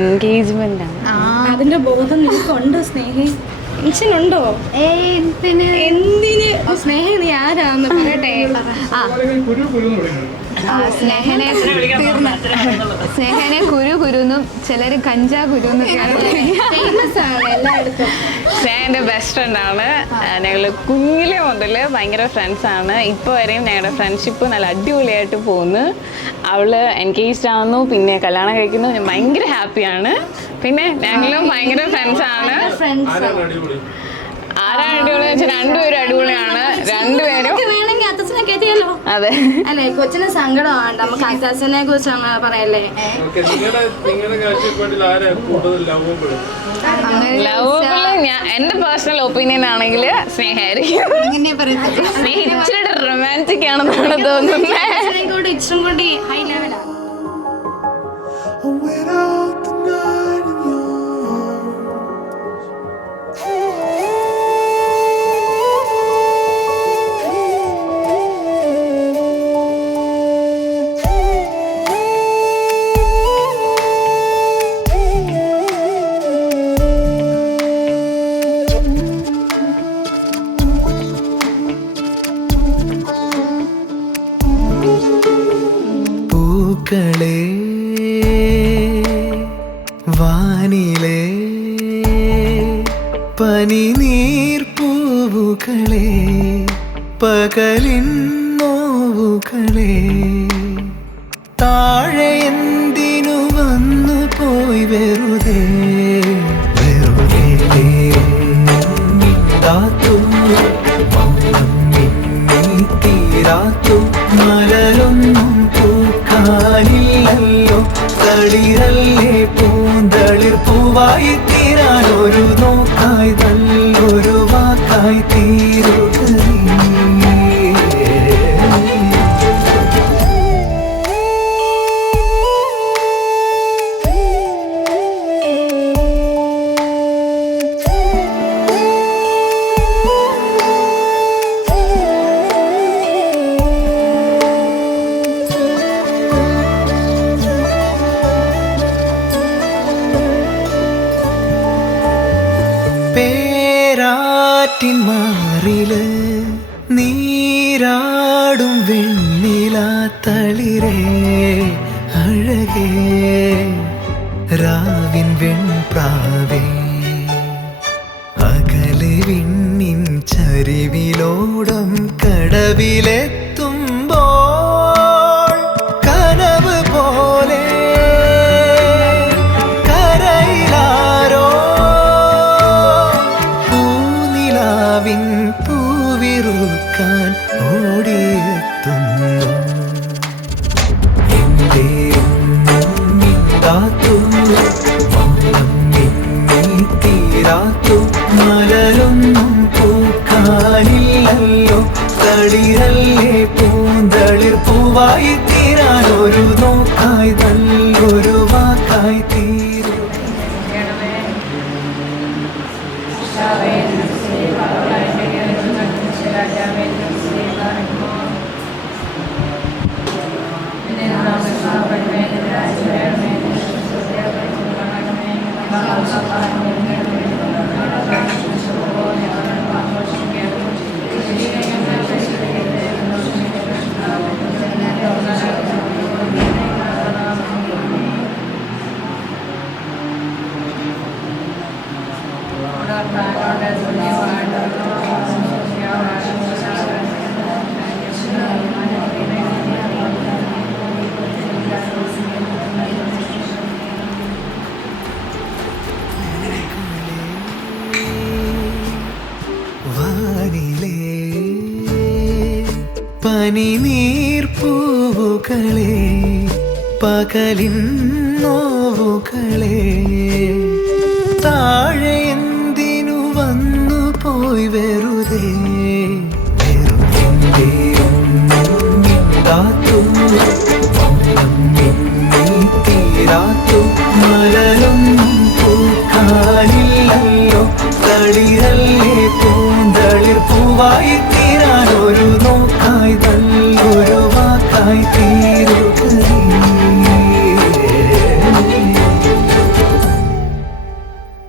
Engagement ആണ്. അതിന്റെ ബോധം നിനക്കുണ്ടോ സ്നേഹി? ടെൻഷൻ ഉണ്ടോ? എന്തിന് സ്നേഹം? നീ ആരാന്ന് പറയട്ടെ. സ്നേഹനെ കുരു കുരുന്നും ചിലര് കഞ്ചാ കുരുന്നൊക്കെയാണ് എല്ലായിടത്തും. സ്നേഹന്റെ ബെസ്റ്റ് ഫ്രണ്ടാണ്. ഞങ്ങൾ കുഞ്ഞിലെ മുതൽ ഭയങ്കര ഫ്രണ്ട്സാണ്. ഇപ്പോൾ വരെയും ഞങ്ങളുടെ ഫ്രണ്ട്ഷിപ്പ് നല്ല അടിപൊളിയായിട്ട് പോകുന്നു. അവള് എൻഗേജ്ഡ് ആവുന്നു, പിന്നെ കല്യാണം കഴിക്കുന്നു. ഞാൻ ഭയങ്കര ഹാപ്പിയാണ്. പിന്നെ ഞങ്ങളും ഭയങ്കര ഫ്രണ്ട്സാണ്. ആരാണ് അടിപൊളി വെച്ചാൽ രണ്ടുപേരും അടിപൊളിയാണ്. രണ്ടുപേരും വേണമെങ്കിൽ അത്തച്ഛനെ കയറ്റിയല്ലോ. അതെ അല്ലേ? കൊച്ചിന് സങ്കടമാണ്. നമുക്ക് അത്തച്ഛനെ കുറിച്ച് പറയല്ലേ. ലവബിള് എന്റെ പേഴ്സണൽ ഒപ്പീനിയൻ ആണെങ്കിൽ സ്നേഹമായിരിക്കും. സ്നേഹ ഇച്ചിരി റൊമാൻറ്റിക് ആണെന്നാണ് തോന്നുന്നത്. ഇച്ചിരി കൂടി ഹൈ ലെവലാണ്. വാനിലെ പനിനീർപ്പൂവുകളെ, പകലിൻ നോവുകളെ, താഴെ എന്തിനു വന്നു പോയി വെറുതെ വെറുതെ മിണ്ടാത്തു മൗനം മിന്നി തീരാത്തു മലരൊന്നും പൂക്കാനില്ലല്ലോ തളിരല്ലേ പൂന്തളിർ പൂവായി തീരാൻ ഒരു നോക്കായി നല്ലൊരു വാക്കായി തീരുക പേരാറ്റിൻ മാറില് നീരാടും വെണ്ണിലാ തളിരേ അഴകേ രാവിൻ വെൺപ്രാവേ അകലെ വിണ്ണിൻ ചരിവിലോടം കടവിലെത്തുമ്പോൾ കനവ് പോലെ പൂവിറുക്കാൻ ഓടിയെത്തുന്നു എന്റെ മിണ്ടാത്തു മൗനം മിന്നി തീരാത്തു മലരൊന്നും പൂക്കാനില്ലല്ലോ തളിരല്ലേ പൂന്തളിർ പൂവായി തീരാൻ ഒരു നോക്കായി നല്ലൊരു വാക്കായി തീരും. പനി നീർപ്പൂവുകളെ പകലിൻ നോവുകളെ താഴെ എന്തിനു വന്നു പോയി വെറുതെ